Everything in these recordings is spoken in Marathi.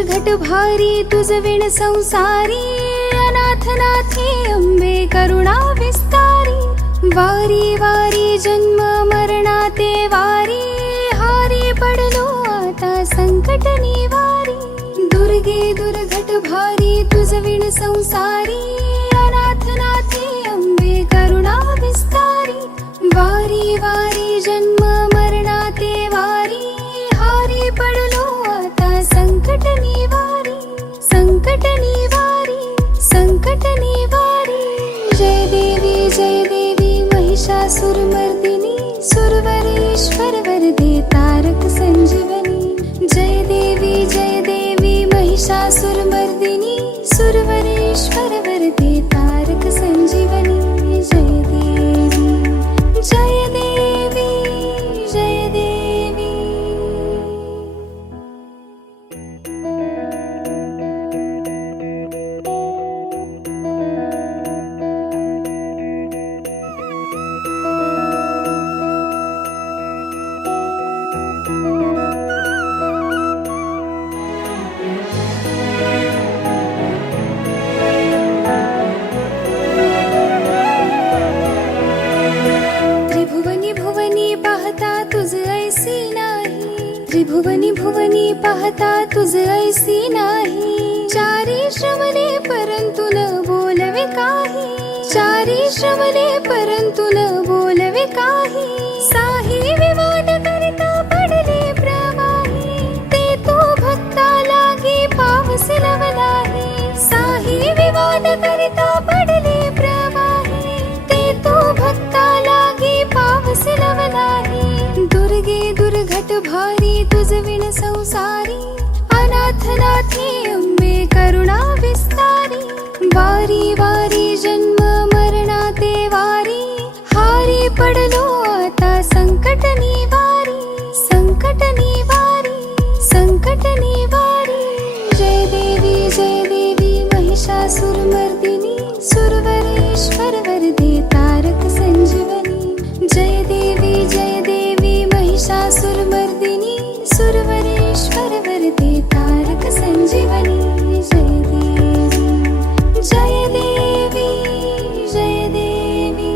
दुर्घट भारी तुझ विण संसारी, अनाथनाथे अंबे करुणा विस्तारी, वारी वारी जन्म मरणाते वारी, हारी पडलो आता संकट निवारी, दुर्गे दुर्घट भारी तुझ विण संसारी, अनाथनाथे अंबे करुणा विस्तारी, वारी वारी जन्म मरणाते वारी, हारी पडलो आता संकट निवारी, संकट निवारी, संकट निवारी। जय देवी महिषासुरमर्दिनी, सुरवरेश्वर वरदे तारक संजीवनी, जय देवी महिषासुरमर्दिनी, सुरवरेश्वर वरदे तारक संजीवनी, जय देवी जय देवी जय देवी। त्रिभुवनी भुवनी पाहता तुझ ऐसी नाही, चारी श्रमले परंतु न बोलवे काही, चारी श्रमले परंतु न बोलवे काही, साही विवाद करिता पडले प्रवाही, ते तो भक्ता लागी पावस लवलाही, साही विवाद करिता पडले प्रवाही, ते तो भक्ता लागी पावस लवलाही, दुर्गे दुर्घट भारी तुझ विण संसारी, अनाथनाथे अंबे करुणा विस्तारी, वारी वारी जन्म मरणाते वारी, हारी पडलो आता संकट निवारी, संकट निवारी, संकट निवारी। जय देवी महिषासुरमर्दिनी, सुरवरेश्वर वरदे तारक संजीवनी, जय देवी महिषासुरमर्दिनी, सुरवरेश्वर वरदे तारक संजीवनी, जय देवी जय देवी जय देवी।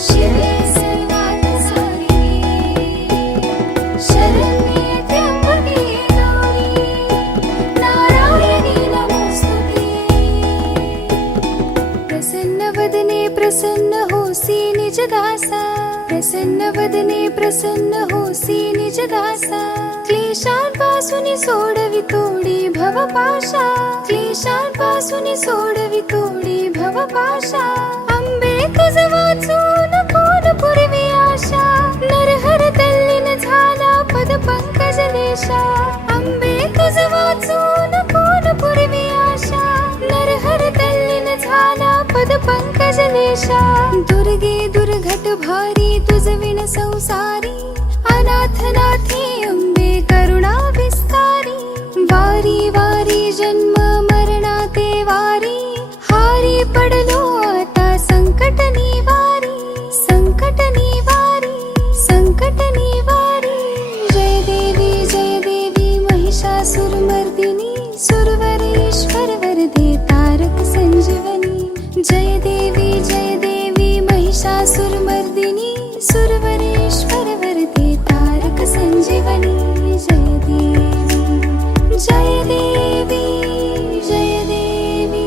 शिवे सर्वार्थसाधिके, शरण्ये त्र्यंबके गौरी, नारायणी नमोस्तुते। प्रसन्न वदने प्रसन्न होसी निज दासा, प्रसन्न वदने प्रसन्न होसी निज दासा, क्लेशांपासून सोडवी तोडी भवपाशा, क्लेशांपासून सोडवी तोडी भवपाशा, अंबे तुझ वाचून कोण पुरवी आशा, नरहर तल्लीन झाला पद पंकज देशा, अंबे तुझ वाचून कोण पुरवी आशा, नरहर तल्लीन झाला पद पंकज देशा, दुर्गे दुर्घट भारी तुझ विण संसारी, अनाथनाथे अंबे करुणा विस्तारी, वारी वारी जन्म मरणाते वारी, हारी पडलो आता संकट निवारी, संकट निवारी, संकट निवारी। जय देवी महिषासुरमर्दिनी, सुरवरेश्वर वरदे तारक संजीवनी, जय देवी महिषासुरमर्दिनी, सुरवरेश्वर वरदे तारक संजीवनी, जय देवी जय देवी जय देवी।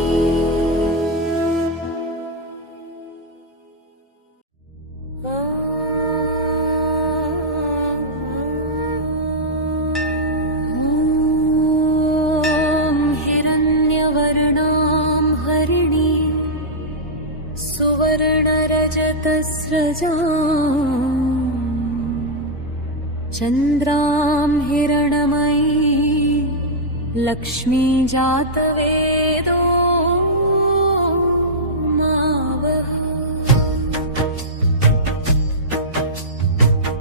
हिरण्यवर्णां हरिणी, सुवर्णरजतस्रजां, चन्द्रां हिरणमयी, लक्ष्मी जातवेदो मावः,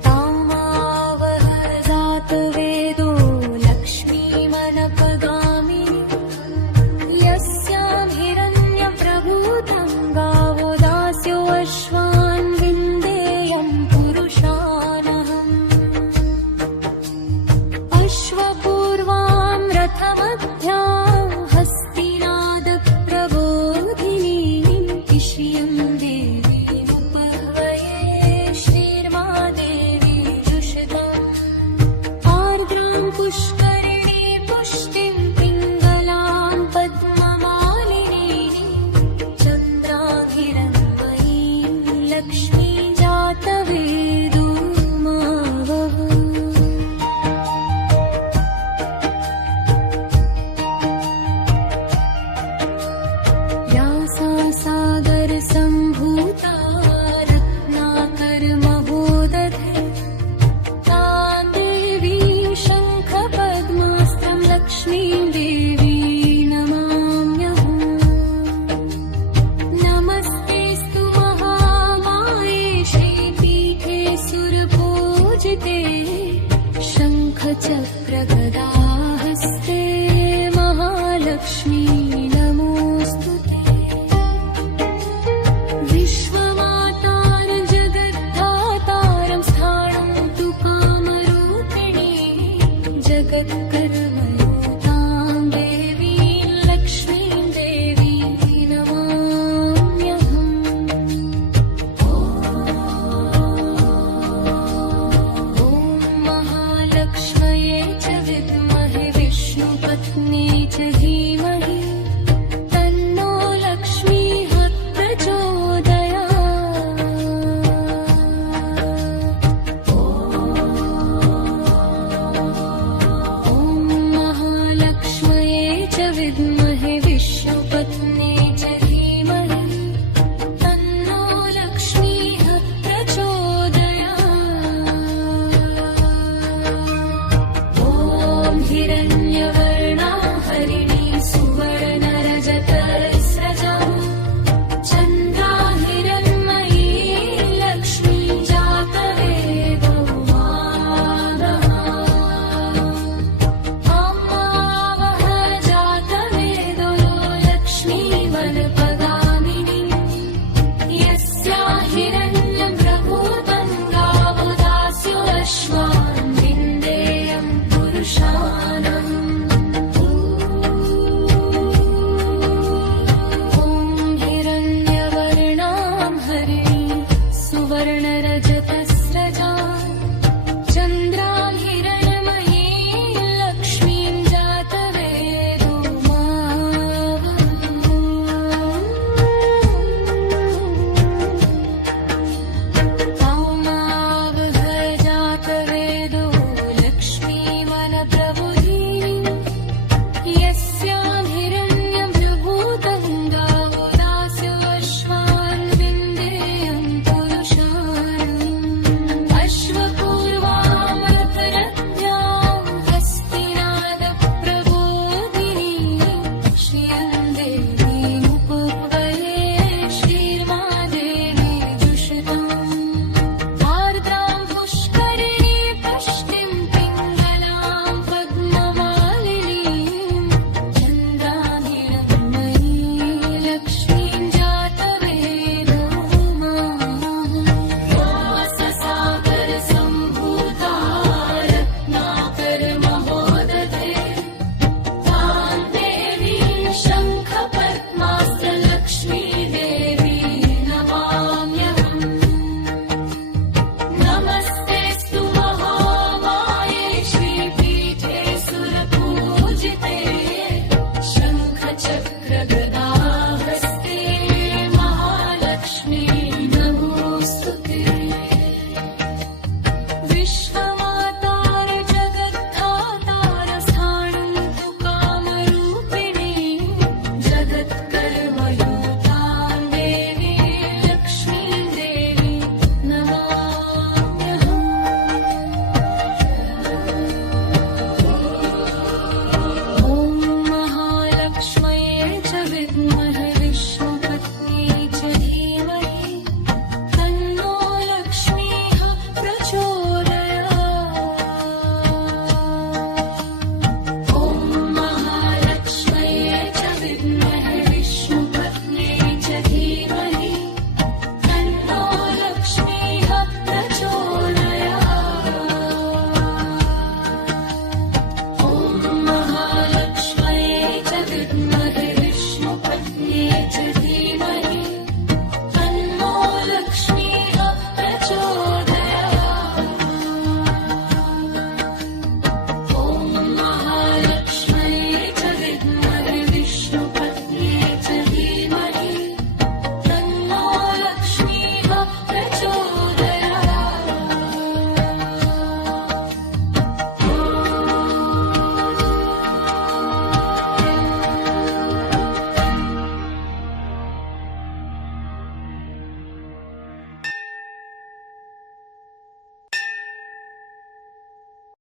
तामावः जातवेदो लक्ष्मी मनपगामिनी, यस्यां हिरण्यवर्णं च प्रगल्भा